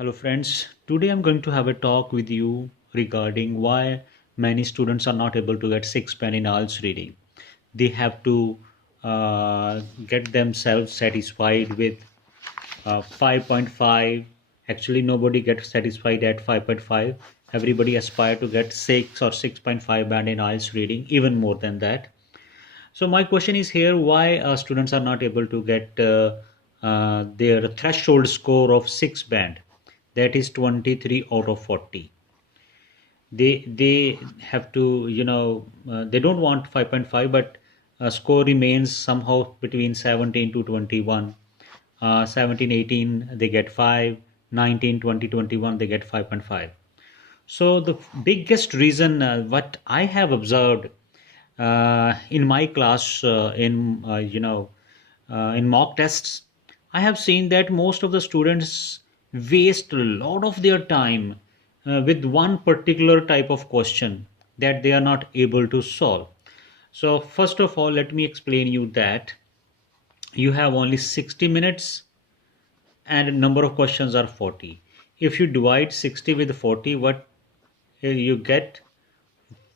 Hello friends, today I'm going to have a talk with you regarding why many students are not able to get 6 pen in IELTS reading. They have to get themselves satisfied with 5.5. Actually, nobody gets satisfied at 5.5. Everybody aspire to get 6 or 6.5 band in IELTS reading, even more than that. So my question is here: why students are not able to get their threshold score of 6 band, that is 23 out of 40? They have to they don't want 5.5, but score remains somehow between 17 to 21. 17, 18 they get 5, 19, 20, 21 they get 5.5. So the biggest reason, what I have observed in my class, in mock tests, I have seen that most of the students waste a lot of their time with one particular type of question that they are not able to solve. So first of all, let me explain you that you have only 60 minutes and number of questions are 40. If you divide 60 with 40, what you get?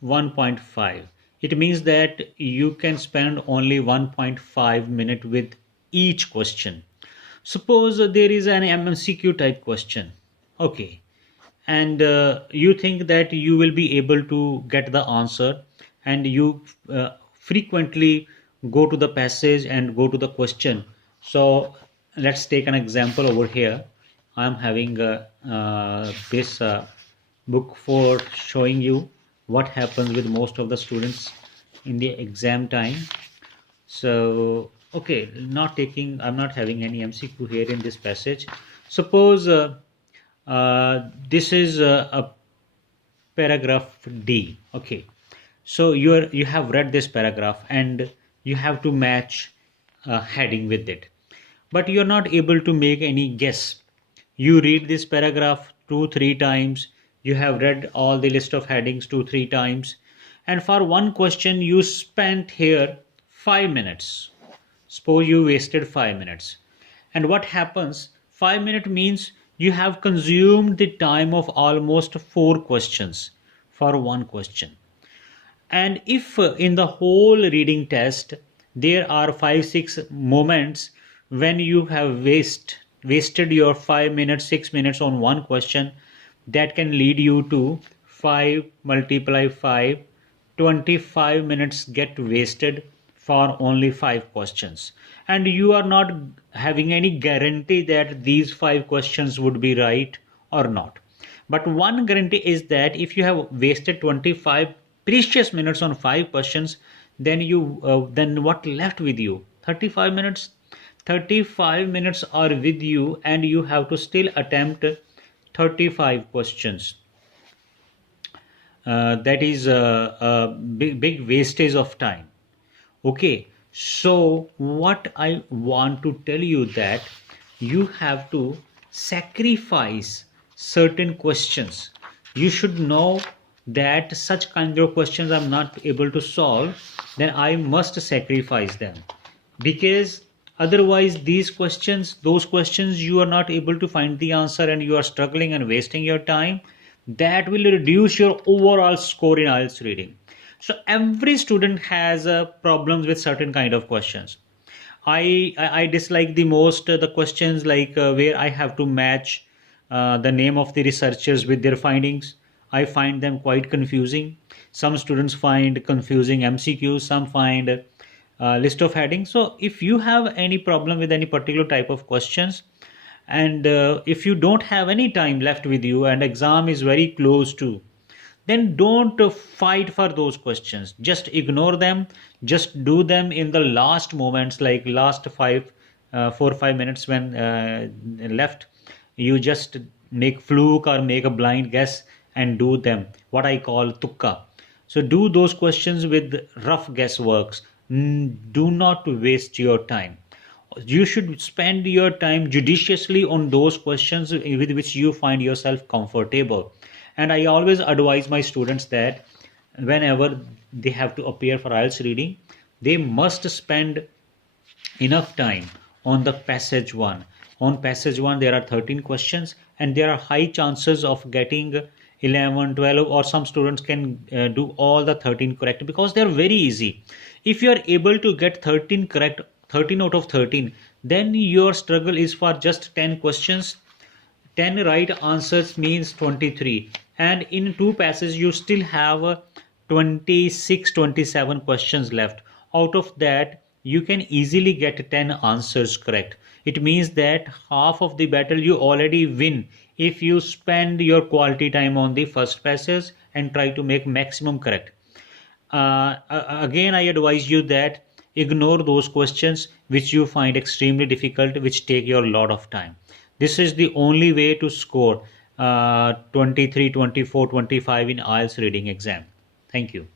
1.5. It means that you can spend only 1.5 minute with each question. Suppose there is an MCQ type question, okay, and you think that you will be able to get the answer, and you frequently go to the passage and go to the question. So let's take an example over here. I'm having this book for showing you what happens with most of the students in the exam time. So okay, I'm not having any MCQ here in this passage. Suppose this is a paragraph D. Okay, so you have read this paragraph and you have to match a heading with it, but you're not able to make any guess. You read this paragraph 2 3 times, you have read all the list of headings 2 3 times, and for one question you spent here 5 minutes. Suppose you wasted 5 minutes. And what happens? 5 minutes means you have consumed the time of almost four questions for one question. And if in the whole reading test there are 5 6 moments when you have wasted your 5 minutes 6 minutes on one question, that can lead you to 5 multiply 5, 25 minutes get wasted for only 5 questions, and you are not having any guarantee that these 5 questions would be right or not. But one guarantee is that if you have wasted 25 precious minutes on 5 questions, then what left with you? 35 minutes. 35 minutes are with you and you have to still attempt 35 questions. That is a big wastage of time. Okay, so what I want to tell you that you have to sacrifice certain questions. You should know that such kind of questions I'm not able to solve, then I must sacrifice them, because otherwise those questions you are not able to find the answer and you are struggling and wasting your time. That will reduce your overall score in IELTS reading. So every student has problems with certain kind of questions. I dislike the most the questions like where I have to match the name of the researchers with their findings. I find them quite confusing. Some students find confusing MCQs, some find list of headings. So if you have any problem with any particular type of questions, and if you don't have any time left with you and exam is very close to, then don't fight for those questions. Just ignore them. Just do them in the last moments, like last 4 5 minutes when left. You just make fluke or make a blind guess and do them, what I call tukka. So do those questions with rough guessworks. Do not waste your time. You should spend your time judiciously on those questions with which you find yourself comfortable. And I always advise my students that whenever they have to appear for IELTS reading, they must spend enough time on the passage 1. On passage 1 there are 13 questions, and there are high chances of getting 11, 12, or some students can do all the 13 correct because they're very easy. If you are able to get 13 correct, 13 out of 13, then your struggle is for just 10 questions. 10 right answers means 23, and in two passes you still have 26, 27 questions left. Out of that you can easily get 10 answers correct. It means that half of the battle you already win if you spend your quality time on the first passage and try to make maximum correct. Again, I advise you that ignore those questions which you find extremely difficult, which take your lot of time. This is the only way to score 23, 24, 25 in IELTS reading exam. Thank you.